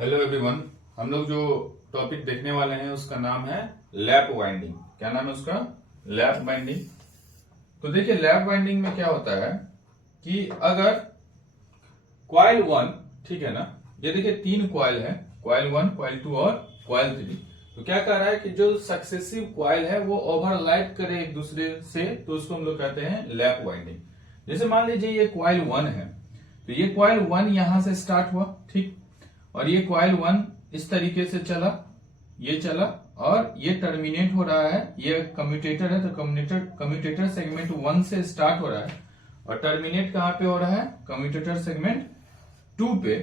Hello everyone. हम लोग जो टॉपिक देखने वाले हैं उसका नाम है लैप वाइंडिंग। क्या नाम है उसका? Lap winding. तो देखिए लैप वाइंडिंग में क्या होता है कि अगर कॉइल 1, ठीक है ना, ये देखिए 3 कॉइल है, कॉइल 1, कॉइल 2 और कॉइल 3। तो क्या कह रहा है कि जो सक्सेसिव कॉइल है वो ओवरलैप करे एक दूसरे से, तो उसको हम लोग कहते हैं लैप वाइंडिंग। जैसे मान लीजिए ये कॉइल 1 है, तो ये कॉइल 1 यहां से स्टार्ट हुआ, ठीक, और ये कॉइल 1 इस तरीके से चला, ये चला और ये टर्मिनेट हो रहा है। ये कम्यूटेटर है, तो कम्यूटेटर सेगमेंट 1 से स्टार्ट हो रहा है और टर्मिनेट कहां पे हो रहा है? कम्यूटेटर सेगमेंट 2 पे।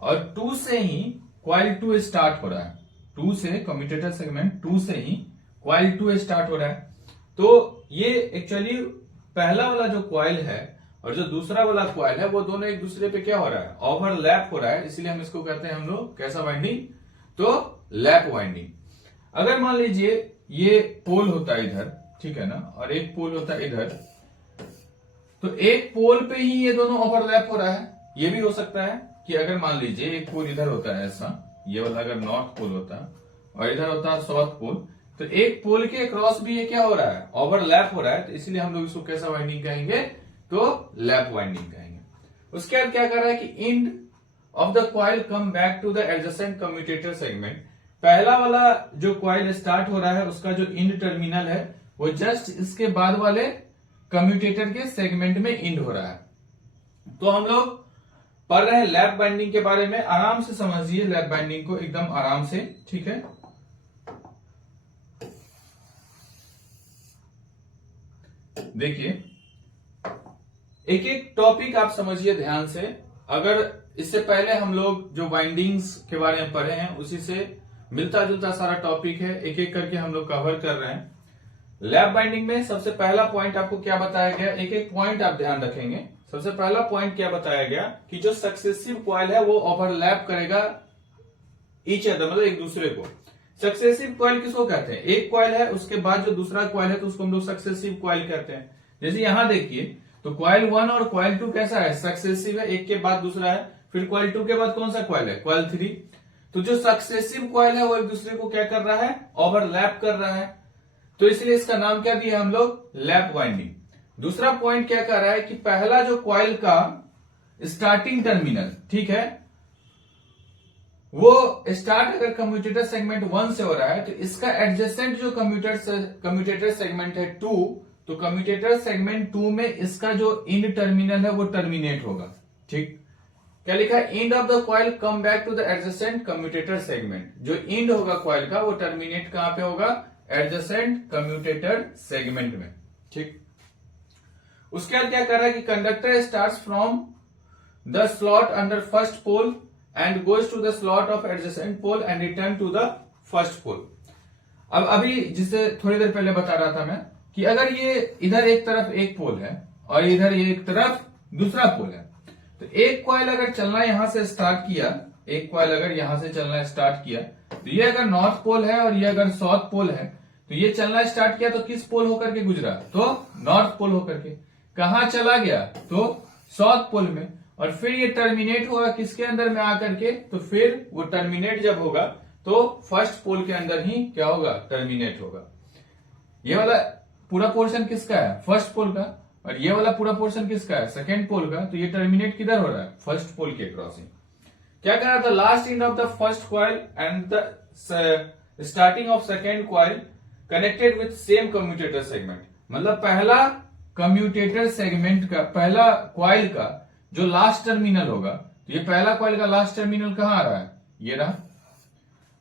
और 2 से ही कॉइल 2 स्टार्ट हो रहा है। 2 से कम्यूटेटर सेगमेंट 2 से ही कॉइल 2 स्टार्ट हो रहा है। तो ये एक्चुअली पहला वाला जो कॉइल है और जो दूसरा वाला कॉइल है वो दोनों एक दूसरे पे क्या हो रहा है? ओवरलैप हो रहा है। इसलिए हम इसको कहते हैं हम लोग कैसा वाइंडिंग? तो लैप वाइंडिंग। अगर मान लीजिए ये पोल होता है इधर, ठीक है ना, और एक पोल होता है इधर, तो एक पोल पे ही ये दोनों ओवरलैप हो रहा है। ये भी हो सकता है कि अगर मान लीजिए एक पोल इधर होता है ऐसा, ये वाला अगर नॉर्थ पोल होता है और इधर होता है साउथ पोल, तो एक पोल के क्रॉस भी ये क्या हो रहा है? ओवरलैप हो रहा है। तो इसलिए हम लोग इसको कैसा वाइंडिंग कहेंगे? तो लैप वाइंडिंग कहेंगे। उसके बाद क्या कर रहा है कि end of the coil come back to the adjacent commutator segment. पहला वाला जो कॉइल स्टार्ट हो रहा है उसका जो एंड टर्मिनल है वो जस्ट इसके बाद वाले कम्यूटेटर के सेगमेंट में एंड हो रहा है। तो हम लोग पढ़ रहे हैं लैप बाइंडिंग के बारे में। आराम से समझिए लैप बाइंडिंग को, एकदम आराम से, ठीक है। देखिए एक एक टॉपिक आप समझिए ध्यान से। अगर इससे पहले हम लोग जो वाइंडिंग्स के बारे में पढ़े हैं उसी से मिलता जुलता सारा टॉपिक है, एक एक करके हम लोग कवर कर रहे हैं। लैप बाइंडिंग में सबसे पहला पॉइंट आपको क्या बताया गया? एक एक पॉइंट आप ध्यान रखेंगे। सबसे पहला पॉइंट क्या बताया गया कि जो सक्सेसिव कॉइल है वो ओवरलैप करेगा ईच अदर, मतलब एक दूसरे को। सक्सेसिव कॉइल किसको कहते हैं? एक कॉइल है उसके बाद जो दूसरा कॉइल है तो उसको हम लोग सक्सेसिव कॉइल कहते हैं। जैसे यहां देखिए तो कॉइल 1 और कॉइल 2 कैसा है? सक्सेसिव है, एक के बाद दूसरा है। फिर कॉइल 2 के बाद कौन सा कॉइल है? कॉइल 3। तो जो सक्सेसिव कॉइल है वो एक दूसरे को क्या कर रहा है? ओवरलैप कर रहा है। तो इसलिए इसका नाम क्या दिया हम लोग? Lap winding. दूसरा पॉइंट क्या कर रहा है कि पहला जो कॉइल का स्टार्टिंग टर्मिनल, ठीक है, वो स्टार्ट अगर कम्यूटेटर सेगमेंट 1 से हो रहा है तो इसका एडजेसेंट जो कम्यूटेटर सेगमेंट है 2, तो कम्यूटेटर सेगमेंट 2 में इसका जो एंड टर्मिनल है वो टर्मिनेट होगा, ठीक। क्या लिखा है? End of the coil come back to the adjacent commutator segment. जो एंड होगा कॉइल का वो टर्मिनेट कहां पे होगा? एडजेसेंट कम्यूटेटर सेगमेंट में, ठीक। उसके बाद क्या कर रहा है कि conductor starts from the slot under first pole and goes to the slot of adjacent pole and return to the first pole. अब अभी जिसे थोड़ी देर पहले बता रहा था मैं कि अगर ये इधर एक तरफ एक पोल है और इधर ये एक तरफ दूसरा पोल है, तो एक कॉइल अगर चलना यहां से स्टार्ट किया, एक कॉइल अगर यहां से चलना स्टार्ट किया, तो ये अगर नॉर्थ पोल है और ये अगर साउथ पोल है, तो ये चलना स्टार्ट किया तो किस पोल होकर के गुजरा? तो नॉर्थ पोल होकर के। कहां चला गया? तो साउथ पोल में। और फिर ये टर्मिनेट होगा किसके अंदर में आकर के? तो फिर वो टर्मिनेट जब होगा तो फर्स्ट पोल के अंदर ही क्या होगा? टर्मिनेट होगा। ये वाला पूरा पोर्शन किसका है? फर्स्ट पोल का। और ये वाला पूरा पोर्शन किसका है? सेकेंड पोल का। तो ये टर्मिनेट किधर हो रहा है? फर्स्ट पोल के क्रॉसिंग। क्या कर रहा था? Last and of the first coil and the starting of second coil connected with same commutator segment. मतलब पहला कम्यूटेटर सेगमेंट का, पहला कॉइल का जो लास्ट टर्मिनल होगा, तो ये पहला कॉइल का लास्ट टर्मिनल कहां आ रहा है? ये रहा।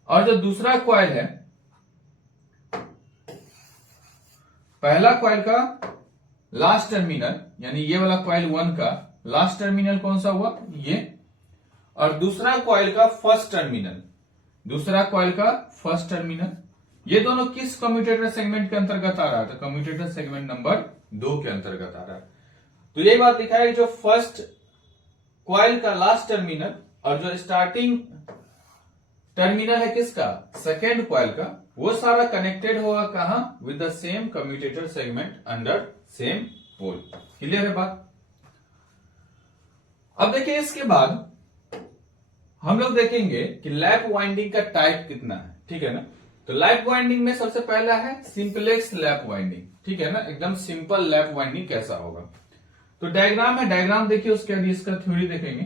और जो दूसरा कॉइल है, पहला कॉइल का लास्ट टर्मिनल यानी ये वाला कॉइल 1 का लास्ट टर्मिनल कौन सा हुआ? ये। और दूसरा कॉइल का फर्स्ट टर्मिनल, दूसरा कॉइल का फर्स्ट टर्मिनल, ये दोनों किस कम्यूटेटर सेगमेंट के अंतर्गत आ रहा है? तो कम्यूटेटर सेगमेंट नंबर 2 के अंतर्गत आ रहा है। तो यही बात लिखा है, जो फर्स्ट कॉइल का लास्ट टर्मिनल और जो स्टार्टिंग टर्मिनल है किसका? सेकेंड कॉइल का, वो सारा कनेक्टेड होगा कहां? With the same commutator segment under same pole. Clear है बात? अब देखिए इसके बाद हम लोग देखेंगे कि लैप वाइंडिंग का टाइप कितना है, ठीक है ना। तो लैप वाइंडिंग में सबसे पहला है सिंपलेक्स लैप वाइंडिंग, ठीक है ना, एकदम सिंपल लैप वाइंडिंग कैसा होगा। तो डायग्राम है, डायग्राम देखिए, उसके आगे इसका थ्योरी देखेंगे।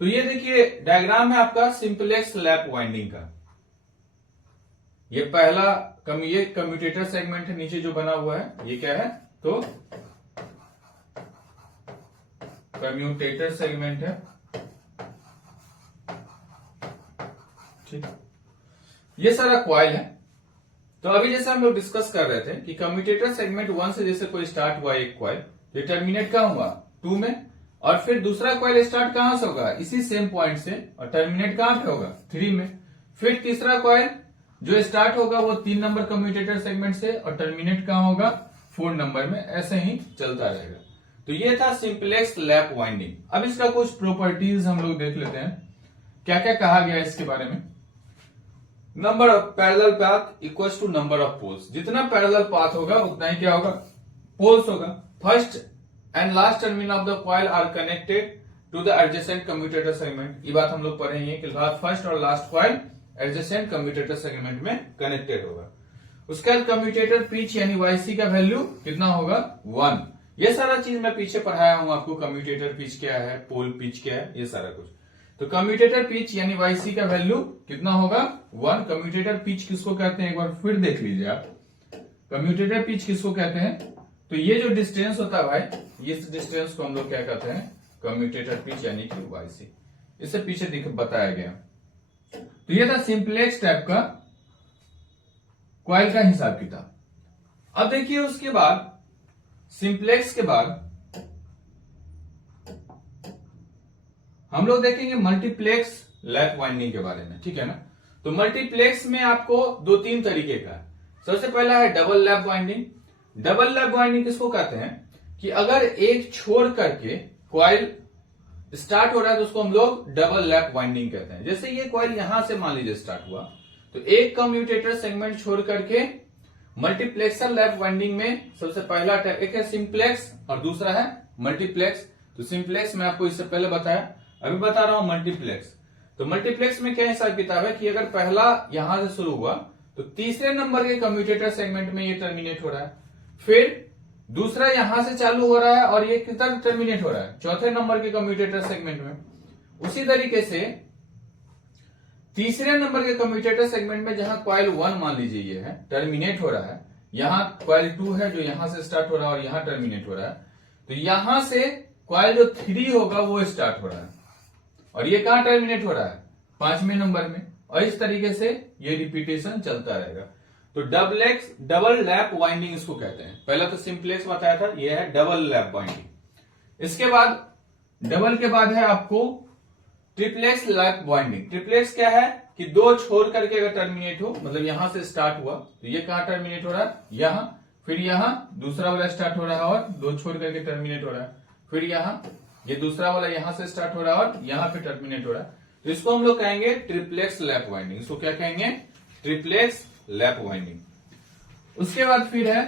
तो ये देखिए डायग्राम है आपका सिंपलेक्स लैप वाइंडिंग का। ये पहला ये कम्यूटेटर सेगमेंट है, नीचे जो बना हुआ है ये क्या है, तो कम्यूटेटर सेगमेंट है, ठीक। ये सारा क्वाइल है। तो अभी जैसे हम लोग डिस्कस कर रहे थे कि कम्यूटेटर सेगमेंट 1 से जैसे कोई स्टार्ट हुआ एक क्वाइल, ये टर्मिनेट कहां हुआ 2 में, और फिर दूसरा क्वाइल स्टार्ट कहां से होगा, इसी सेम पॉइंट से, और टर्मिनेट कहां पे होगा 3 में। फिर तीसरा क्वाइल जो स्टार्ट होगा वो 3 नंबर कम्यूटेटर सेगमेंट से, और टर्मिनेट कहां होगा 4 नंबर में। ऐसे ही चलता रहेगा। तो ये था सिंपलेक्स लैप वाइंडिंग। अब इसका कुछ प्रॉपर्टीज हम लोग देख लेते हैं, क्या क्या कहा गया है इसके बारे में। Number of parallel path equals to number of poles. जितना पैरेलल पाथ होगा उतना ही क्या होगा, पोल्स होगा। First and last terminal of the coil are connected to the adjacent commutator segment. ये बात हम लोग पढ़ेंगे कि फर्स्ट और last coil adjacent commutator segment में कनेक्टेड होगा। उसके बाद कम्यूटेटर पिच यानी वाईसी का वैल्यू कितना होगा 1। ये सारा चीज मैं पीछे पढ़ाया हूं आपको, कम्यूटेटर पिच क्या है, पोल पिच क्या है, ये सारा कुछ। तो कम्यूटेटर पिच यानी वाईसी का वैल्यू कितना होगा 1। कम्यूटेटर पिच किसको कहते हैं एक बार फिर देख लीजिए आप, कम्यूटेटर पिच किसको कहते हैं। तो ये जो डिस्टेंस होता है भाई, इस डिस्टेंस को हम लोग क्या कहते हैं, कम्यूटेटर पिच यानी कि वाईसी। इससे पीछे बताया गया। तो ये था सिंपलेक्स टाइप का क्वाइल का हिसाब किताब। अब देखिए उसके बाद सिंपलेक्स के बाद हम लोग देखेंगे मल्टीप्लेक्स लैप वाइंडिंग के बारे में, ठीक है ना। तो मल्टीप्लेक्स में आपको 2-3 तरीके का है। सबसे पहला है double lap winding. Double lap winding किसको कहते हैं कि अगर एक छोड़ करके क्वाइल स्टार्ट हो रहा है तो उसको हम लोग डबल लैप वाइंडिंग कहते हैं। जैसे ये क्वाइल यहां से मान लीजिए स्टार्ट हुआ, तो एक कम्यूटेटर सेगमेंट छोड़ करके मल्टीप्लेक्सर लैप वाइंडिंग में सबसे पहला टाइप एक है सिंपलेक्स और दूसरा है मल्टीप्लेक्स। तो सिंपलेक्स में आपको इससे पहले बताया, अभी बता रहा हूं मल्टीप्लेक्स। तो मल्टीप्लेक्स में क्या हिसाब किताब है कि अगर पहला यहां से शुरू हुआ तो तीसरे नंबर के कम्यूटेटर सेगमेंट में ये टर्मिनेट हो रहा है, फिर दूसरा यहां से चालू हो रहा है और ये किधर टर्मिनेट हो रहा है, चौथे नंबर के कम्यूटेटर सेगमेंट में। उसी तरीके से तीसरे नंबर के कम्यूटेटर सेगमेंट में जहां क्वाइल 1 मान लीजिए ये है, टर्मिनेट हो रहा है, यहां क्वाइल 2 है जो यहां से स्टार्ट हो रहा है और यहां टर्मिनेट हो रहा है, तो यहां से क्वाइल जो 3 होगा वो स्टार्ट हो रहा है और ये कहां टर्मिनेट हो रहा है 5वें नंबर में। और इस तरीके से ये रिपीटेशन चलता रहेगा। तो डबल लैप वाइंडिंग इसको कहते हैं। पहला तो सिंपलेक्स बताया था, ये है डबल लैप वाइंडिंग। इसके बाद डबल के बाद है आपको ट्रिप्लेक्स लैप वाइंडिंग। ट्रिप्लेक्स क्या है कि 2 छोड़ करके अगर टर्मिनेट हो, मतलब यहां से स्टार्ट हुआ तो ये कहां टर्मिनेट हो रहा है, यहां, फिर यहां दूसरा वाला स्टार्ट हो रहा है और 2 छोड़ करके टर्मिनेट हो रहा है, फिर यहां ये दूसरा वाला यहां से स्टार्ट हो रहा है और यहां पे टर्मिनेट हो रहा है। तो इसको हम लोग कहेंगे ट्रिप्लेक्स लैप वाइंडिंग। इसको क्या कहेंगे, ट्रिप्लेक्स लैप वाइंडिंग। उसके बाद फिर है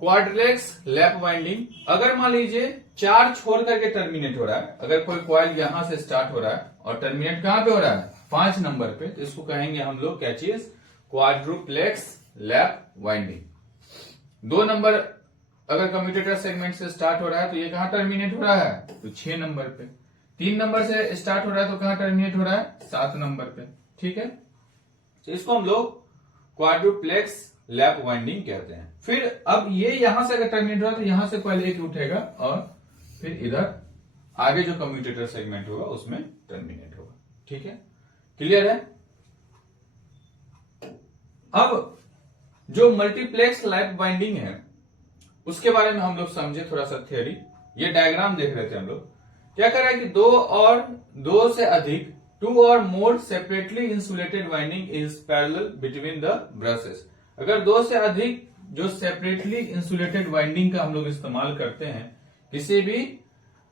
क्वाड्रिप्लेक्स लैप वाइंडिंग। अगर मान लीजिए 4 छोड़ करके टर्मिनेट हो रहा है, अगर कोई क्वाइल यहां से स्टार्ट हो रहा है और टर्मिनेट कहां पे हो रहा है 5 नंबर पे, तो इसको कहेंगे हम लोग क्या चीज, क्वाड्रुप्लेक्स लैप वाइंडिंग। 2 नंबर अगर कम्यूटेटर सेगमेंट से स्टार्ट हो रहा है तो ये कहां टर्मिनेट हो रहा है, तो 6 नंबर पे। 3 नंबर से स्टार्ट हो रहा है तो कहां टर्मिनेट हो रहा है 7 नंबर पे, ठीक है। तो इसको हम लोग क्वाड्रुप्लेक्स लैप वाइंडिंग कहते हैं। फिर अब ये यहां से अगर टर्मिनेट हो रहा है तो यहां से पहले एक उठेगा और फिर इधर आगे जो कम्यूटेटर सेगमेंट होगा उसमें टर्मिनेट होगा, ठीक है, क्लियर है। अब जो मल्टीप्लेक्स लैप वाइंडिंग है उसके बारे में हम लोग समझे थोड़ा सा थियरी। ये डायग्राम देख रहे थे हम लोग, क्या कर रहा है कि 2 से अधिक 2 or more separately insulated winding is parallel between the brushes। अगर 2 से अधिक जो सेपरेटली इंसुलेटेड वाइंडिंग का हम लोग इस्तेमाल करते हैं किसी भी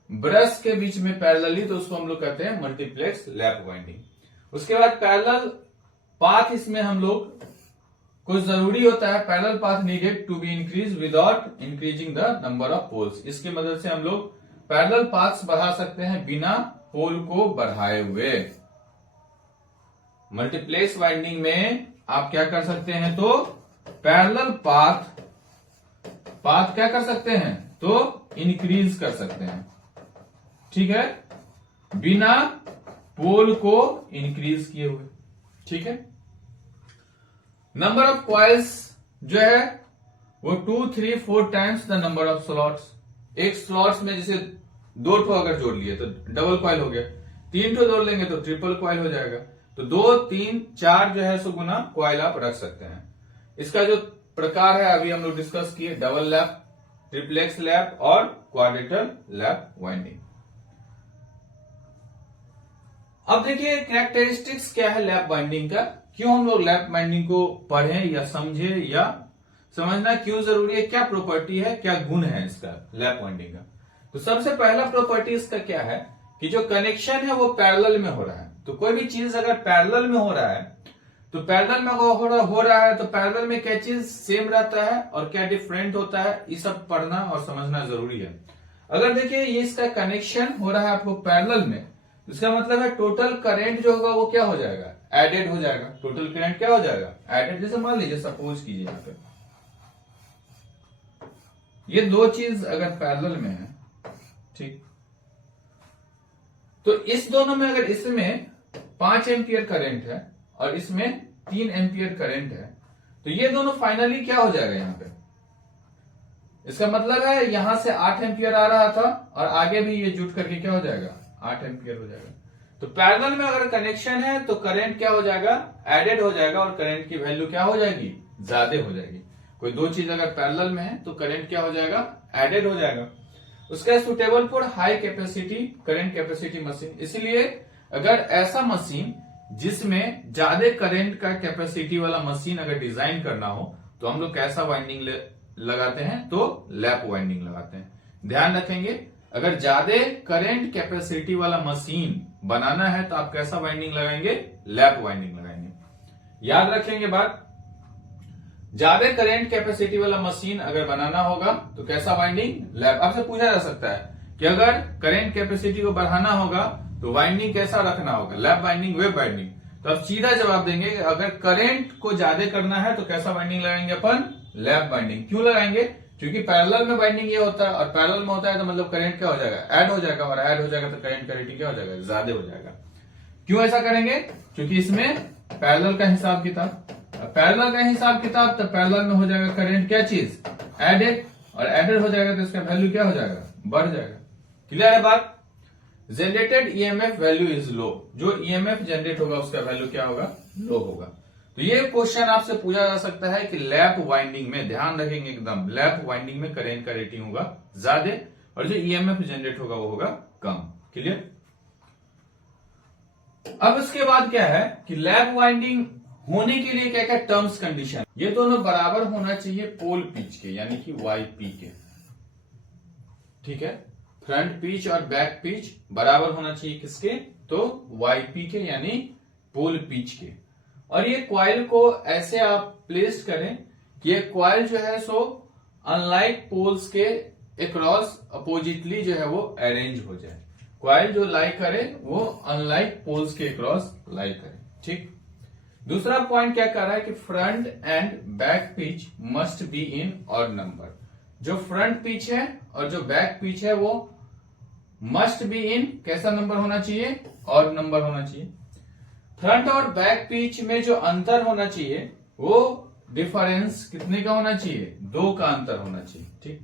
ब्रश के बीच में पैरेलली, तो उसको हम लोग कहते हैं मल्टीप्लेक्स लैप वाइंडिंग। उसके बाद पैरेलल पाथ इसमें हम लोग कुछ जरूरी होता है, parallel path needed to be increase without increasing the number of poles. इसकी मदद से हम लोग पैरेलल पाथ्स बढ़ा सकते हैं बिना पोल को बढ़ाए हुए। मल्टीप्लेक्स वाइंडिंग में आप क्या कर सकते हैं, तो पैरेलल पाथ क्या कर सकते हैं, तो इंक्रीज कर सकते हैं, ठीक है, बिना पोल को इंक्रीज किए हुए, ठीक है। नंबर ऑफ कॉइल्स जो है वो 2, 3, 4 times the number of slots. एक स्लॉट्स में जैसे 2 ठो अगर जोड़ लिए तो डबल कॉइल हो गया, 3 ठो जोड़ लेंगे तो ट्रिपल कॉइल हो जाएगा। तो 2, 3, 4 जो है सो गुना कॉइल आप रख सकते हैं। इसका जो प्रकार है अभी हम लोग डिस्कस किए, डबल लैप, ट्रिप्लेक्स लैप और क्वाड्रेटर लैप वाइंडिंग। अब देखिए कैरेक्टरिस्टिक्स क्या है लैप वाइंडिंग का, क्यों हम लोग लैप वाइंडिंग को पढ़ें या समझे, या समझना क्यों जरूरी है, क्या प्रॉपर्टी है, क्या गुण है इसका लैप वाइंडिंग का। तो सबसे पहला प्रॉपर्टी इसका क्या है कि जो कनेक्शन है वो पैरेलल में हो रहा है। तो कोई भी चीज अगर पैरेलल में हो रहा है तो पैरेलल में हो रहा है तो पैरेलल में क्या चीज सेम रहता है और क्या डिफरेंट होता है, ये सब पढ़ना और समझना जरूरी है। अगर देखिए ये इसका कनेक्शन हो रहा है आपको पैरेलल में, इसका मतलब है टोटल करंट जो होगा वो क्या हो जाएगा, एडेड हो जाएगा। टोटल करंट क्या हो जाएगा, एडेड। जैसे मान लीजिए सपोज कीजिए यहाँ पे ये 2 चीज अगर पैरेलल में है, ठीक, तो इस दोनों में अगर इसमें 5 एम्पियर करंट है और इसमें 3 एम्पियर करंट है, तो ये दोनों फाइनली क्या हो जाएगा यहाँ पे, इसका मतलब है यहां से 8 एम्पियर आ रहा था और आगे भी ये जुट करके क्या हो जाएगा, 8 एम्पियर हो जाएगा। तो पैरेलल में अगर कनेक्शन है तो करंट क्या हो जाएगा, एडेड हो जाएगा और करंट की वैल्यू क्या हो जाएगी, ज्यादा हो जाएगी। कोई 2 चीज अगर पैरेलल में है तो करंट क्या हो जाएगा, एडेड हो जाएगा। उसका suitable for high capacity current capacity machine. इसलिए अगर ऐसा मशीन जिसमें ज्यादा करंट का कैपेसिटी वाला मशीन अगर डिजाइन करना हो तो हम लोग कैसा वाइंडिंग लगाते हैं, तो लैप वाइंडिंग लगाते हैं। ध्यान रखेंगे अगर ज्यादा करंट कैपेसिटी वाला मशीन बनाना है तो आप कैसा वाइंडिंग लगाएंगे, लैप वाइंडिंग लगाएंगे। याद रखेंगे बात, ज्यादा करंट कैपेसिटी वाला मशीन अगर बनाना होगा तो कैसा वाइंडिंग, लैप। आपसे पूछा जा सकता है कि अगर करंट कैपेसिटी को बढ़ाना होगा तो वाइंडिंग कैसा रखना होगा, लैप वाइंडिंग, वेब वाइंडिंग। तो आप सीधा जवाब देंगे अगर करंट को ज्यादा करना है तो कैसा वाइंडिंग लगाएंगे अपन, लैप वाइंडिंग। क्यों लगाएंगे, क्योंकि पैरेलल में वाइंडिंग ये होता है और पैरेलल में होता है तो मतलब करंट क्या हो जाएगा, ऐड हो जाएगा, और ऐड हो जाएगा तो करंट का रेटिंग क्या हो जाएगा, ज्यादा हो जाएगा। क्यों ऐसा करेंगे, क्योंकि इसमें पैरेलल का हिसाब किताब, पैरेलल का हिसाब किताब, तो पैरेलल में हो जाएगा करंट क्या चीज, एडेड, और एडेड हो जाएगा तो इसका वैल्यू क्या हो जाएगा, बढ़ जाएगा। क्लियर है बात। Generated EMF value is low, जो ईएमएफ जनरेट होगा उसका वैल्यू क्या होगा, लो होगा। तो ये क्वेश्चन आपसे पूछा जा सकता है कि लैप वाइंडिंग में, ध्यान रखेंगे एकदम, लैप वाइंडिंग में करंट का रेटिंग होगा ज्यादा और जो ईएमएफ जनरेट होगा वो होगा कम। क्लियर। अब इसके बाद क्या है कि लैप वाइंडिंग होने के लिए क्या क्या टर्म्स कंडीशन, ये दोनों बराबर होना चाहिए पोल पिच के, यानी कि वाईपी के, ठीक है। फ्रंट पिच और बैक पिच बराबर होना चाहिए किसके, तो वाईपी के यानी पोल पिच के। और ये क्वाइल को ऐसे आप प्लेस करें कि ये क्वाइल जो है सो अनलाइक पोल्स के अक्रॉस अपोजिटली जो है वो अरेंज हो जाए। क्वाइल जो लाई करे वो अनलाइक पोल्स के अक्रॉस लाई करे, ठीक। दूसरा पॉइंट क्या कर रहा है कि front end back pitch must be in odd number. जो फ्रंट पिच है और जो बैक पिच है वो मस्ट बी इन कैसा नंबर होना चाहिए, ऑड नंबर होना चाहिए। फ्रंट और बैक पिच में जो अंतर होना चाहिए वो डिफरेंस कितने का होना चाहिए, 2 का अंतर होना चाहिए, ठीक।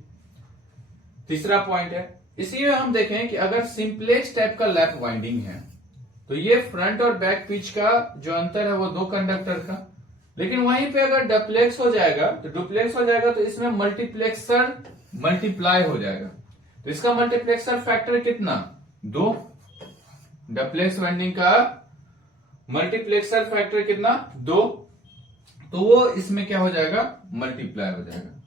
तीसरा पॉइंट है, इसी में हम देखें कि अगर सिंपलेक्स टाइप का लैप वाइंडिंग है तो ये फ्रंट और बैक पिच का जो अंतर है वो 2 कंडक्टर का, लेकिन वहीं पे अगर डुप्लेक्स हो जाएगा तो डुप्लेक्स हो जाएगा तो इसमें मल्टीप्लेक्सर मल्टीप्लाई हो जाएगा। तो इसका मल्टीप्लेक्सर फैक्टर कितना, 2। डुप्लेक्स वाइंडिंग का मल्टीप्लेक्सर फैक्टर कितना, 2। तो वो इसमें क्या हो जाएगा, मल्टीप्लाई हो जाएगा।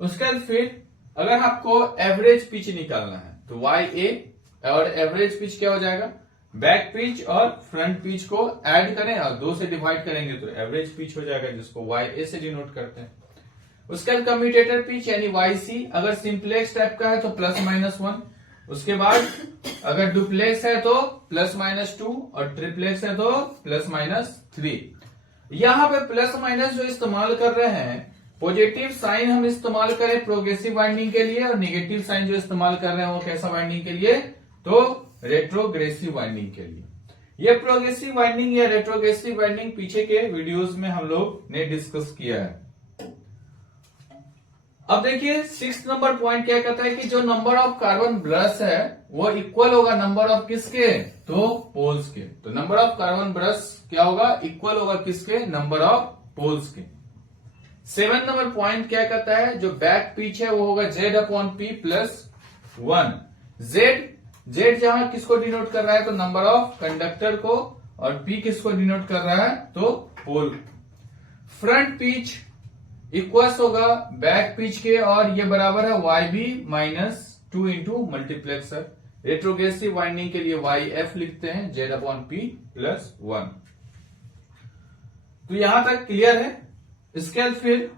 उसके बाद फिर अगर आपको एवरेज पिच निकालना है तो YA, और एवरेज पिच क्या हो जाएगा, बैक पिच और फ्रंट पिच को ऐड करें और 2 से डिवाइड करेंगे तो एवरेज पिच हो जाएगा, जिसको YA से डिनोट करते हैं। उसके बाद कम्यूटेटर पिच यानी YC, अगर सिंपलेक्स टाइप का है तो +-1, उसके बाद अगर डुप्लेक्स है तो +-2 और ट्रिप्लेक्स है तो +-3। यहां पे प्लस माइनस जो इस्तेमाल कर रहे हैं, पॉजिटिव साइन हम इस्तेमाल करें प्रोग्रेसिव वाइंडिंग के लिए और नेगेटिव साइन जो इस्तेमाल कर रहे हैं वो कैसा वाइंडिंग के लिए, तो रेट्रोग्रेसिव वाइंडिंग के लिए। ये प्रोग्रेसिव वाइंडिंग या रेट्रोग्रेसिव वाइंडिंग पीछे के वीडियोस में हम लोग ने डिस्कस किया है। अब देखिए 6 नंबर पॉइंट क्या कहता है कि जो नंबर ऑफ कार्बन ब्रश है वो इक्वल होगा नंबर ऑफ किसके, तो पोल्स के। तो नंबर ऑफ कार्बन ब्रश क्या होगा, इक्वल होगा किसके, नंबर ऑफ पोल्स के। 7 नंबर पॉइंट क्या कहता है, जो बैक पिच है वो होगा Z/P+1। जेड जहां किसको डिनोट कर रहा है, तो नंबर ऑफ कंडक्टर को, और P किसको डिनोट कर रहा है, तो पोल। फ्रंट पिच इक्वल्स होगा बैक पिच के और ये बराबर है YB-2 into multiplexer. Retrogressive winding के लिए YF लिखते हैं Z/P+1। तो यहां तक क्लियर है। इसके बाद फिर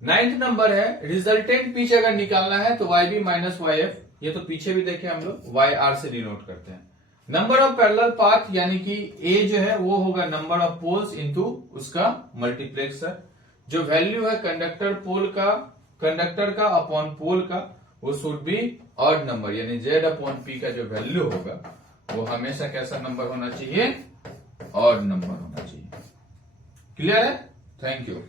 9th नंबर है, रिजल्टेंट पिच अगर निकालना है तो YB-YF, ये तो पीछे भी देखे हम लोग, YR से डिनोट करते हैं। नंबर ऑफ पैरेलल पाथ यानी कि A जो है वो होगा नंबर ऑफ पोल्स इंटू उसका मल्टीप्लेक्सर। जो वैल्यू है कंडक्टर का अपॉन पोल का, वो शुड बी ऑड नंबर, यानी Z/P का जो वैल्यू होगा वो हमेशा कैसा नंबर होना चाहिए, ऑड नंबर होना चाहिए। क्लियर है? Thank you.